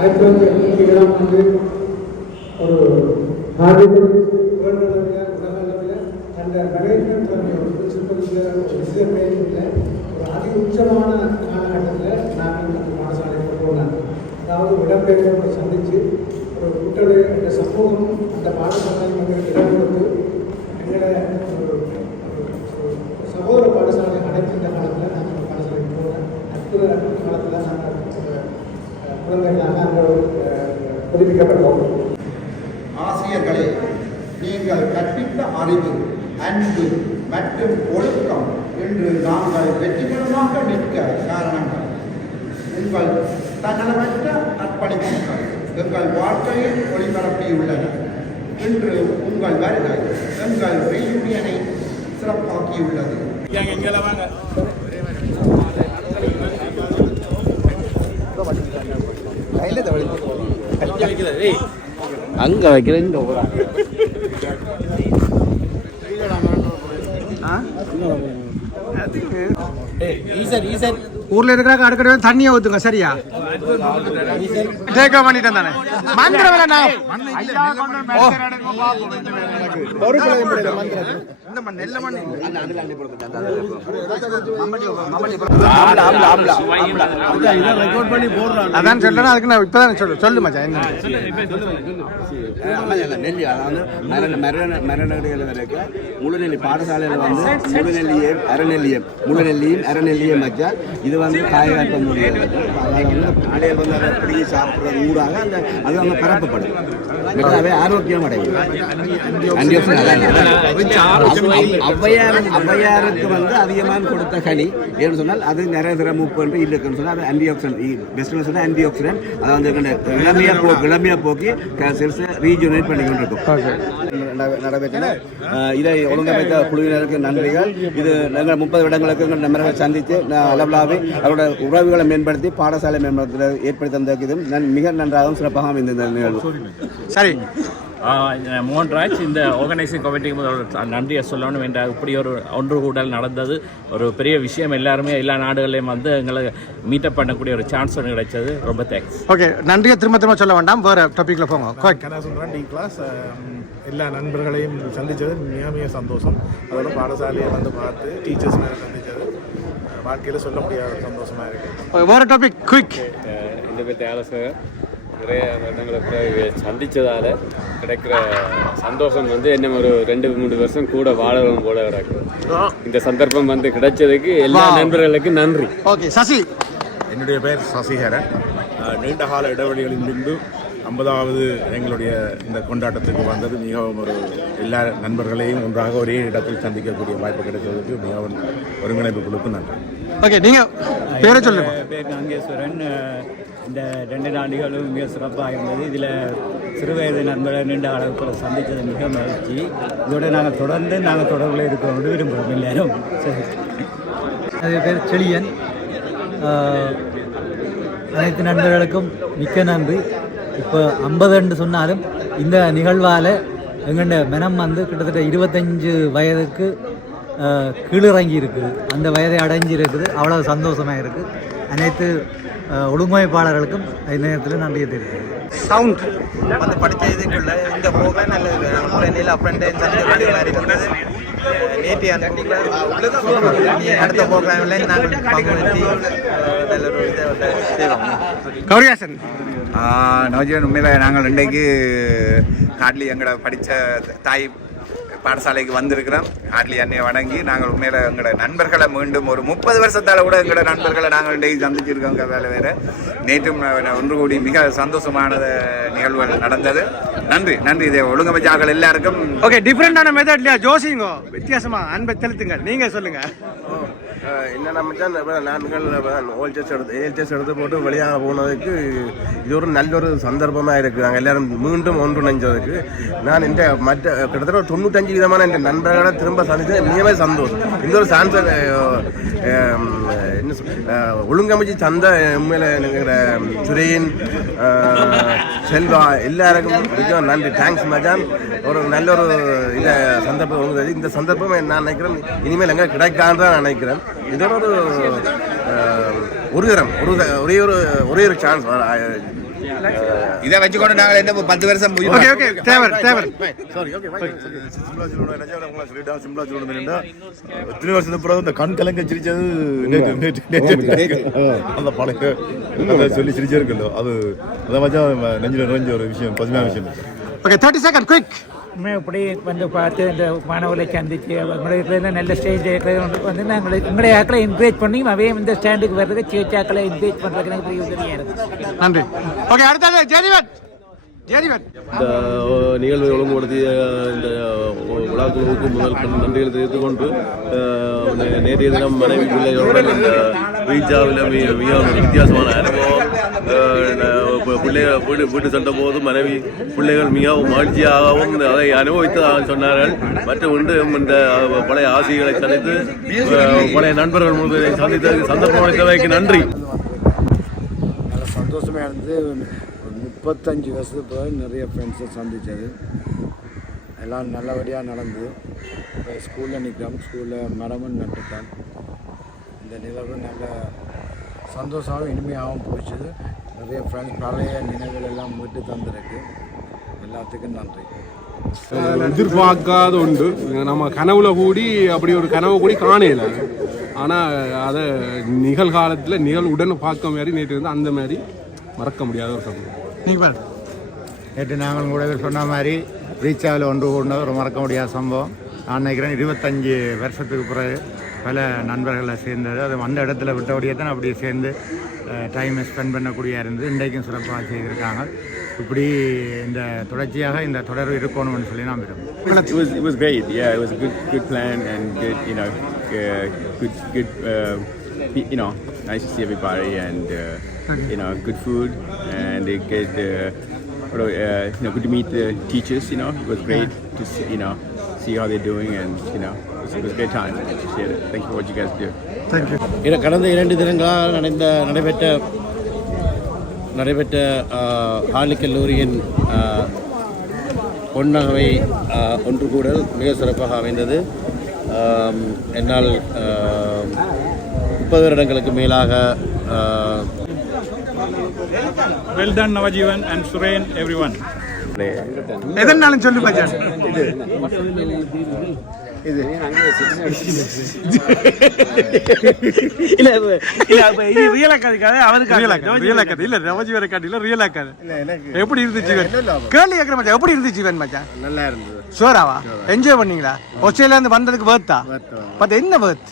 1997 ஒரு Harvard world லெவலில் உலக அளவில் அந்த மேனேஜ்மெண்ட் ஒரு பிரின்சிபல்ஸில் ஒரு டிசிஷன் மேக்கிங்கில் ஒரு அதி உச்சமான காலகட்டத்தில் நாங்கள் அந்த பாடசாலைக்கு போனோம். அதாவது இடம்பெயர்ந்தவர்களை சந்தித்து ஒரு கூட்டணி என்ற சமூகம் அந்த பாடசாலை இடம் கொடுத்து எங்களை சகோதர பாடசாலை அடைக்கின்ற காலத்தில் நாங்கள் பாடசாலைக்கு போனோம். அற்புத காலத்தில் நாங்கள் குழந்தைகளாக அங்கே புதுப்பிக்கப்பட்டோம். ஆசிரியர்களே, நீங்கள் கற்பித்த அறிவு, அன்பு மற்றும் ஒழுக்கம் என்று நாங்கள் வெற்றிகரமாக நிற்க காரணங்கள் உங்கள் தன்னலமற்ற அர்ப்பணிப்புகள் எங்கள் வாழ்க்கையில் ஒளிபரப்பியுள்ளன. இன்று உங்கள் வருகை எங்கள் ரீயூனியனை சிறப்பாக்கியுள்ளது. அங்க வைக்கிறேன். ஊர்ல இருக்கிறாங்க அடுக்கடி தண்ணியை ஊத்துங்க. சரியா டேக் பண்ணிட்டேன் தானே மந்திரம் அதான் சொல்றேன். அதுக்கு நான் இப்பதான் சொல்லு மச்சான். நெல்லி அதாவது மரணடிகள் வரைக்கும் முழுநெல்லி பாடசாலையில் வந்து முழுநெல்லியும் அறநெல்லியும் முழுநெல்லியும் அறநெல்லியும் வச்சால் இது வந்து காயகாட்ட முடியாது. பிள்ளைகள் வந்து அதை பிடிங்கி சாப்பிட்றது ஊடாக அந்த அது அவங்க பரப்பப்படும். அவை ஆரோக்கியம் அடையும். ஔவையாருக்கு வந்து அதிகமாக கொடுத்த கனி ஏன்னு சொன்னால் அது நிறைய தர மூப்பு என்று இருக்குன்னு சொன்னால் அது ஆன்டி ஆக்சிடென்ட் பெஸ்ட்னு சொன்னால் ஆன்டி ஆக்சிடென்ட் அதை வந்து இளமையாக போக்கி செல்ஸை ரீஜுனேட் பண்ணி கொண்டிருக்கும். நடைபெற்ற இதை ஒழுங்கமைத்த குழுவினருக்கு நன்றிகள். இது நாங்கள் 30 இடங்களுக்கு நண்பர்களை சந்தித்து அளவிலாவி அவரோட உறவுகளை மேம்படுத்தி பாடசாலை மேம்படுத்த ஏற்படுத்தி தந்ததும் மிக நன்றாகவும் சிறப்பாக இந்த நிகழ்வு. சரி, மோகன்ராஜ் இந்த ஆர்கனைசிங் கமிட்டிக்கு நன்றியை சொல்லணும் என்ற இப்படி ஒரு ஒன்று கூடல் நடந்தது ஒரு பெரிய விஷயம். எல்லாருமே எல்லா நாடுகளையும் வந்து எங்களை மீட்டப் பண்ணக்கூடிய ஒரு சான்ஸ் ஒன்று கிடைச்சது. ரொம்ப தேங்க்ஸ். ஓகே, நன்றியை திரும்ப சொல்ல வேண்டாம். வேறு டாப்பிக்கில் போங்க. சொல்கிறேன் டி கிளாஸ் எல்லா நண்பர்களையும் சந்தித்தது மிக சந்தோஷம். அதோட பாடசாலையை வந்து பார்த்து டீச்சர்ஸ் மேலே சந்தித்தது வாழ்க்கையில் சொல்ல முடியாத சந்தோஷமாக இருக்குது. வேறு டாபிக் குயிக். இந்த பற்றி ஆலோசகர் நிறைய வருடங்களுக்கு சந்தித்ததால் கிடைக்கிற சந்தோஷம் வந்து என்ன ஒரு 2-3 வருஷம் கூட வாழவும் போல கிடக்கு. இந்த சந்தர்ப்பம் வந்து கிடைச்சதுக்கு எல்லா நண்பர்களுக்கும் நன்றி. ஓகே, சசி. என்னுடைய பெயர் சசிஹரன். நீண்ட கால இடைவெளிகளின் பின்பு 50வது எங்களுடைய இந்த கொண்டாட்டத்துக்கு வந்தது மிகவும் ஒரு எல்லா நண்பர்களையும் ஒன்றாக ஒரே இடத்தில் சந்திக்கக்கூடிய வாய்ப்பு கிடைத்ததுக்கு மிகவும் ஒருங்கிணைப்பு குழுக்கு நன்றி. ஓகே, நீங்கள் பேரை சொல்லுங்க. பேர் நாகேஸ்வரன். இந்த 2 நாடுகளும் மிக சிறப்பாக இருந்தது. இதில் சிறுவயது நண்பர்கள் நீண்ட அளவுக்கு சந்தித்தது மிக மகிழ்ச்சி. இதோடு நாங்கள் தொடர்பில் இருக்க விரும்புகிறோம் எல்லாரும். சரி, அது பேர் செழியன். அனைத்து நண்பர்களுக்கும் மிக்க நன்றி. இப்போ 50 சொன்னாலும் இந்த நிகழ்வால் எங்கள்ட மனம் வந்து கிட்டத்தட்ட 25 வயதுக்கு கீழிறங்கி இருக்குது. அந்த வயதை அடைஞ்சிருக்குது. அவ்வளோ சந்தோஷமாக இருக்குது. அனைத்து ஒழுங்கமைப்பாளர்களுக்கும் இந்த நேரத்தில் நன்றியை தெரிவிக்கிறேன். சவுண்ட் வந்து படித்த இதுக்குள்ள இந்த ப்ரோக்ராம் நல்லது. முறையில் அப்ரெண்டைஸ் இருந்தது. நேற்று அடுத்த ப்ரோக்ராமில் நாங்கள் பங்குபற்றி நல்ல ஒரு இதை செய்வோம். கௌரியாசன். நவஜீவன், உண்மையில் நாங்கள் இன்றைக்கு ஹார்ட்லி எங்களோட படித்த தாய் பாடசாலைக்கு வந்திருக்கிறோம். ஹார்ட்லி அன்னையை வணங்கி நாங்கள் உண்மையில் எங்களோட நண்பர்களை மீண்டும் ஒரு 30 வருஷத்தால் கூட எங்களோட நண்பர்களை நாங்கள் இன்றைக்கு சந்திச்சிருக்கோங்க. வேலை வேறு நேற்றும் ஒன்று கூடி மிக சந்தோஷமான நிகழ்வுகள் நடந்தது. நன்றி இதை ஒழுங்கமைச்சார்கள் எல்லாருக்கும். ஓகே, டிஃப்ரெண்டான மெத்தட் இல்லையா ஜோசிங்கோ? வித்தியாசமா அன்பை செலுத்துங்கள். நீங்கள் சொல்லுங்கள். என்னென்ன மச்சான், நாங்கள் ஏல்சஸ் எடுத்து போட்டு வெளியாக போனதுக்கு இது ஒரு நல்ல ஒரு சந்தர்ப்பமாக இருக்குது. நாங்கள் எல்லோரும் மீண்டும் ஒன்றிணைஞ்சதுக்கு நான் இந்த மற்ற கிட்டத்தட்ட 95 விதமான இந்த நண்பர்களை திரும்ப சந்தித்தது மிகவே சந்தோஷம். இந்த ஒரு சான்சர் என்ன ஒழுங்கமைச்சு சந்த உண்மையில் என்கிற சுரேன் செல்வா எல்லாருக்கும் மிக நன்றி. தேங்க்ஸ் மச்சான். ஒரு நல்ல ஒரு இதை சந்தர்ப்பம் வந்தது. இந்த சந்தர்ப்பம் நான் நினைக்கிறேன் இனிமேல் எங்கே கிடைக்கான்னு தான் நினைக்கிறேன். இதோட ஒரு ஒரே ஒரு சான்ஸ் இதை வச்சுக்கொண்டு நாங்கள் என்ன 10 வருஷம் சிம்பிளா சொல்லணும்னா எத்தனை வருஷத்துக்கு பிறகு இந்த கண் கலங்க சிரிச்சது அந்த பழைய சொல்லி சிரிச்சே இருக்குல்ல அது அதை வச்சா நெஞ்சில் நிறைஞ்ச ஒரு விஷயம் பசுமையான விஷயம். Okay 30 second quick. இப்படி வந்து பார்த்து இந்த மாணவர்களை சந்திச்சு அவங்களுடைய நல்ல ஸ்டேஜ் வந்து நாங்கள் எங்களுடைய ஆக்களை என்கரேஜ் பண்ணி அவையும் இந்த ஸ்டாண்டுக்கு வர்றதுக்கு சேச்சாக்களை என்கரேஜ் பண்ணுறதுக்கு எனக்கு பெரிய உதவியாக இருக்குது. நன்றி. ஓகே அடுத்தது ஜெரிவன். இந்த நிகழ்வை ஒழுங்குபடுத்திய இந்த விழாக்குழுவுக்கு முதல் நன்றிகள் தெரிவித்துக் கொண்டு நேற்றைய தினம் மனைவி பிள்ளைகளுடன் இந்த ரீச்சாவில் மிக வித்தியாசமான அனுபவம். பிள்ளைகள் வீட்டு சென்ற போது மனைவி பிள்ளைகள் மிகவும் மகிழ்ச்சியாகவும் அதை அனுபவித்ததாக சொன்னார்கள். மற்றும் இன்றும் இந்த பழைய ஆசிரியர்களை சந்தித்து பழைய நண்பர்கள் முழுவதை சந்தித்ததுக்கு சந்தர்ப்பம் அளித்தவைக்கு நன்றி. சந்தோஷமாக இருந்து 35 வருஷத்துக்கு பிறகு நிறைய ஃப்ரெண்ட்ஸை சந்தித்தது எல்லாம் நல்லபடியாக நடந்து இப்போ ஸ்கூலில் நிற்கிறோம். ஸ்கூலில் மரமும் நட்டுட்டோம். இந்த நிகழ்வு நல்ல சந்தோஷமாகவும் இனிமையாகவும் போயிடுச்சு. நிறைய ஃப்ரெண்ட்ஸ் பழைய நினைவுகள் எல்லாம் மீட்டு தந்திருக்கு. எல்லாத்துக்கும் நன்றி. எதிர்பார்க்காத உண்டு நம்ம கனவுல கூடி அப்படி ஒரு கனவு கூடி காணல. ஆனால் அதை நிகழ்காலத்தில் நிகழ்வுடன் பார்க்க மாதிரி நேற்று இருந்து அந்த மாதிரி மறக்க முடியாத ஒரு சம்பவம். நீங்கள் நேற்று நாங்கள் கூட சொன்ன மாதிரி ரீச்சாவில் ஒன்று கூடினது ஒரு மறக்க முடியாத சம்பவம். நான் நினைக்கிறேன் 25 வருஷத்துக்கு பிறகு பல நண்பர்களை சேர்ந்தது. அது அந்த இடத்துல விட்டபடியே தான் அப்படியே சேர்ந்து டைமை ஸ்பெண்ட் பண்ணக்கூடிய இருந்தது. இன்றைக்கும் சிறப்பாக செய்திருக்காங்க. இப்படி இந்த தொடர்ச்சியாக இந்த தொடர்பு இருக்கணும்னு சொல்லி நான் விரும்புகிறேன். It was great. Yeah, it was a good plan and good, nice to see everybody and good food and they get good to meet the teachers. It was great to see how they're doing and it was a great time. I appreciate it. Thank you for what you guys do. Thank you. கடந்த 2 தினங்களாக நடைபெற்ற Harley கல்லூரியின் பொன்னகவை ஒன்று கூடல் மிக சிறப்பாக அமைந்தது. என்னால் 30 வருடங்களுக்கு மேலாக Well done, Navajeevan and Suren, everyone. எதனாலும் சொல்லு மச்சான். இது இல்ல ரியலா கதை அவருக்கு ரியலா கதை இல்ல ரவஜீவரை காட்டில ரியலா கதை. எப்படி இருந்துச்சு கேள்வி கேட்குற மச்சான். எப்படி இருந்துச்சு மச்சான்? நல்லா இருந்தது. ஷூராவா? என்ஜாய் பண்ணீங்களா? ஆஸ்திரேலியா இருந்து வந்ததுக்கு வேர்த்தா? பட் என்ன வேர்த்?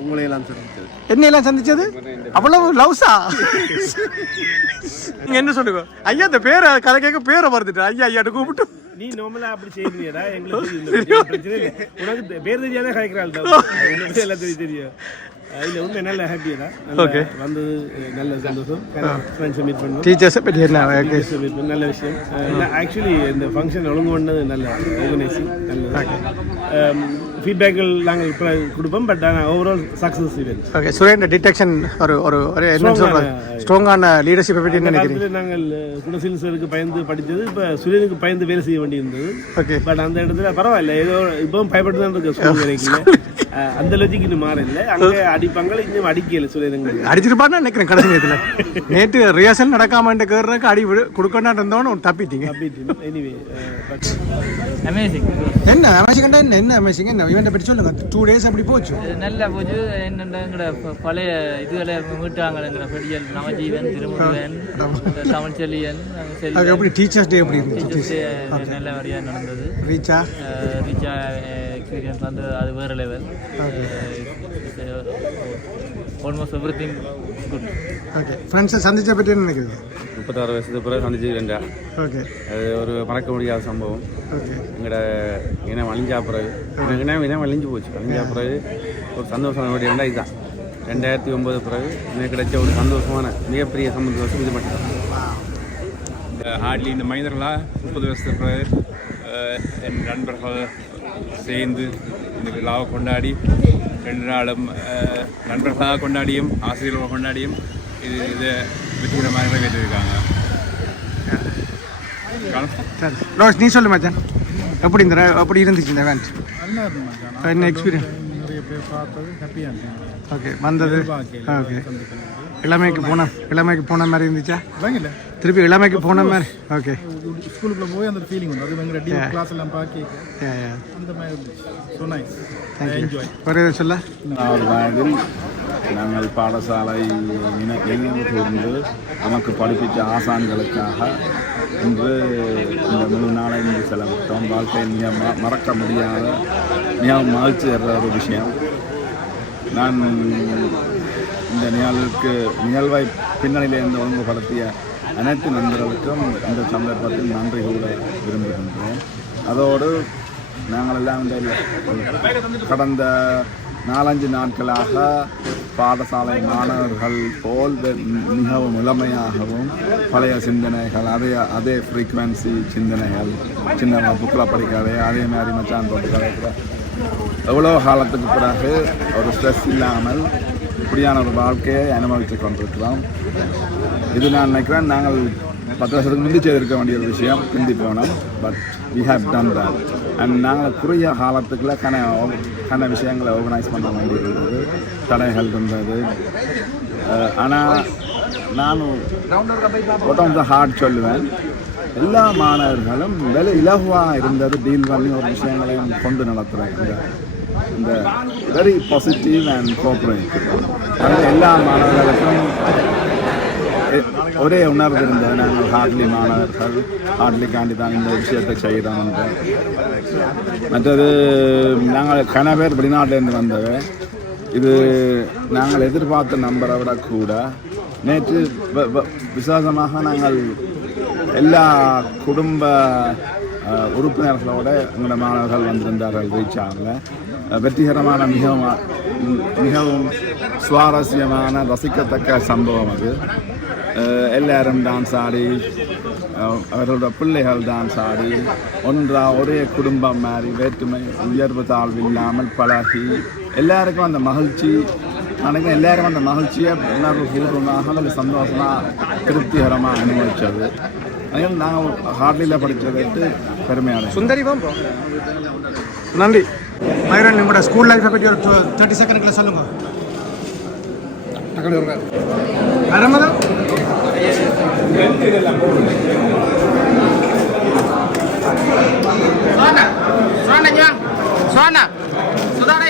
உங்களையெல்லாம் சந்திச்சது. என்னையெல்லாம் சந்திச்சது அவ்வளவு லவ்ஸா? நீங்க என்ன சொல்லுங்க ஐயா? இந்த பேரை கதை கேட்க பேரை மறந்துட்டு ஐயாட்டு கூப்பிட்டு நீ நார்மலா அப்படி செய்யறியடா. எங்களுக்கு பிரச்சனை இல்லை. உனக்கு பேர் தெரியாத கதைக்கிறாள் எல்லாத்தையும் தெரியும். இல்ல உண்மை நல்ல ஹாப்பியா வந்தது. நல்ல சந்தோஷம். ஃப்ரெண்ட்ஸை மீட் பண்ணோம். டீச்சர்ஸை பற்றி என்ன மீட் பண்ண நல்ல விஷயம். ஆக்சுவலி இந்த ஃபங்க்ஷன் ஒழுங்கு பண்ணது நல்ல ஆர்கனைசிங். நல்ல ஃபீட்பேக்கில் நாங்கள் இப்போ கொடுப்போம். பட் ஆனால் overall success event. Okay. Suren detection ஒரு என்ன சொல்றது ஸ்ட்ராங்கான லீடர்ஷிப்பை பற்றி என்ன நினைக்கிறீங்க? நாங்கள் குணசீல் சாருக்கு பயந்து படித்தது இப்போ சுரேனுக்கு பயந்து வேலை செய்ய வேண்டியிருந்தது. ஓகே. பட் அந்த இடத்துல பரவாயில்ல. ஏதோ இப்பவும் பயப்பட்டு தான் இருக்கு ஸ்கூல் வரைக்கும். அந்த லொஜிக் இன்னும் மாறல. அங்கே அடிப்பாங்க இன்னும் அடிக்கல. சுரேனுங்க அடிச்சிருப்பான்னு நினைக்கிறேன். கடைசி நேரத்தில் நேற்று ரிஹர்சல் நடக்காம கேட்கறதுக்கு அடி கொடுக்கணும் இருந்தோன்னு தப்பிட்டீங்க. Anyway amazing. என்ன அமேசிங் என்ன அமேசிங் என்ன இவன்ட்ட பற்றி சொல்லுங்க. 2 days அப்படி போச்சு. நல்லா போச்சு. என்னென்ன பழைய இதுகளை மீட்டாங்கிற பெடியல் நவஜீவன், திருமுருகன், தமிழ்ச்செல்லியன். எப்படி டீச்சர்ஸ் டே எப்படி இருந்துச்சு? நல்ல வழியாக நடந்தது. ரீச்சா எக்ஸ்பீரியன்ஸ் வந்து அது வேறு level. Almost everything good. Okay. ஃப்ரெண்ட்ஸை சந்திச்ச பற்றி என்ன நினைக்கிறீங்க? 36 வருஷத்துக்கு பிறகு சந்திச்சுக்கிட்டா. ஓகே. அது ஒரு மறக்க முடியாத சம்பவம். ஓகே. எங்களோட இனம் அழிஞ்சா பிறகு இனம் அழிஞ்சு போச்சு. அழிஞ்சா பிறகு ஒரு சந்தோஷமான வேண்டிய இதுதான். 2009 பிறகு எனக்கு கிடைச்ச ஒரு சந்தோஷமான மிகப்பெரிய சந்தோஷம் இது மட்டும்தான். ஹார்ட்லி இந்த மனிதர்களாக 30 வருஷத்துக்கு பிறகு என் நண்பர்கள் சேர்ந்து இந்த விழாவை கொண்டாடி 2 நாளும் நண்பர்களாக கொண்டாடியும் ஆசிரியர்களாக கொண்டாடியும் இதை வெற்றிகரமாக நிறைவேற்றிருக்காங்க. நீ சொல்லு மச்சான். எப்படி இருந்துச்சு இந்த event? நல்லா இருந்துச்சு மச்சான். என்ன எக்ஸ்பீரியன்ஸ்? நிறைய பார்த்தது ஹாப்பியாக ஓகே வந்தது ஓகே இளமைக்கு போன மாதிரி இருந்துச்சா இல்லை திருப்பி இளமைக்கு போன மாதிரி ஓகே ஸ்கூலுக்குள்ள போய் அந்த ஃபீலிங் வந்து அது எங்கள் டீம் கிளாஸ் எல்லாம் பார்க்க அந்த மாதிரி இருந்துச்சு ஸோ நைஸ் என்ஜாய் ஒரே சொல்ல வயதில் நாங்கள் பாடசாலை நினைவு கூர்ந்து நமக்கு படிப்பித்த ஆசான்களுக்காக இன்று இந்த முழு நாளை இன்று செலவிட்டோம். வாழ்க்கையில் மிக மறக்க முடியாத மிக மகிழ்ச்சி தர்ற ஒரு விஷயம். நான் இந்த நிகழ்வை பின்னணியிலிருந்து ஒழுங்குபடுத்திய அனைத்து நண்பர்களுக்கும் இந்த சந்தர்ப்பத்தில் நன்றி கூட விரும்புகின்றேன். அதோடு நாங்கள் எல்லாம் கடந்த 4-5 நாட்களாக பாடசாலை மாணவர்கள் போல் மிகவும் இளமையாகவும் பழைய சிந்தனைகள் அதே ஃப்ரீக்வன்சி சிந்தனைகள் சின்ன புக்கில் படிக்காதே அதே மாதிரி மச்சான் போட்டு கலைக்கிற எவ்வளோ காலத்துக்கு பிறகு ஒரு ஸ்ட்ரெஸ் இல்லாமல் இப்படியான ஒரு வாழ்க்கையை அனுபவித்து கொண்டிருக்கிறோம். இது நான் நினைக்கிறேன் நாங்கள் 10 வருஷத்துக்கு முந்தி செய்திருக்க வேண்டிய ஒரு விஷயம் பிந்தி போனோம். But we have done that. And நாங்கள் குறுகிய காலத்துக்குள்ள கன விஷயங்களை ஆர்கனைஸ் பண்ண வேண்டியிருந்தது, தடைகள் இருந்தது. ஆனால் நானும் ஒட் ஆஃப் த ஹார்ட் சொல்லுவேன், எல்லா மாணவர்களும் இலகுவாக இருந்தது டீல் பண்ணி ஒரு விஷயங்களையும் கொண்டு நடத்துகிறேன். இந்த வெரி பாசிட்டிவ் அண்ட் கோஆப்ரேட்டிவ் அந்த எல்லா மாணவர்களுக்கும் ஒரே உணர்வு இருந்தது. நாங்கள் ஹார்ட்லி மாணவர்கள் ஹார்ட்லிக்காண்டி தான் இந்த விஷயத்தை செய்கிறோம். மற்றது நாங்கள் கன பேர் வெளிநாட்டிலேருந்து வந்தவை. இது நாங்கள் எதிர்பார்த்த நம்பரை விட கூட நேற்று விசேஷமாக நாங்கள் எல்லா குடும்ப உறுப்பினர்களோட எங்களோட மாணவர்கள் வந்திருந்தார்கள். ரீச்சாங்கில் வெற்றிகரமான மிகவும் சுவாரஸ்யமான ரசிக்கத்தக்க சம்பவம் அது. எல்லாரும் டான்ஸ் ஆடி அவர்களோட பிள்ளைகள் டான்ஸ் ஆடி ஒரே குடும்பம் மாதிரி வேற்றுமை உயர்வு தாழ்வு இல்லாமல் பழகி எல்லாருக்கும் அந்த மகிழ்ச்சி நினைக்கிறேன். எல்லாரும் அந்த மகிழ்ச்சியை உணர்வு பூர்வமாக நல்ல சந்தோஷமாக திருப்திகரமாக அனுபவித்தது. அதனால் நாங்கள் ஹார்ட்லியில் படித்ததற்கு பெருமையான சுந்தரிவம். நன்றி. மயூரன், உங்களோட ஸ்கூல் லைஃப்பை பற்றி ஒரு 30 செகண்ட்ல சொல்லுங்க. அரமதா Suana, Suana, Suana, Suana,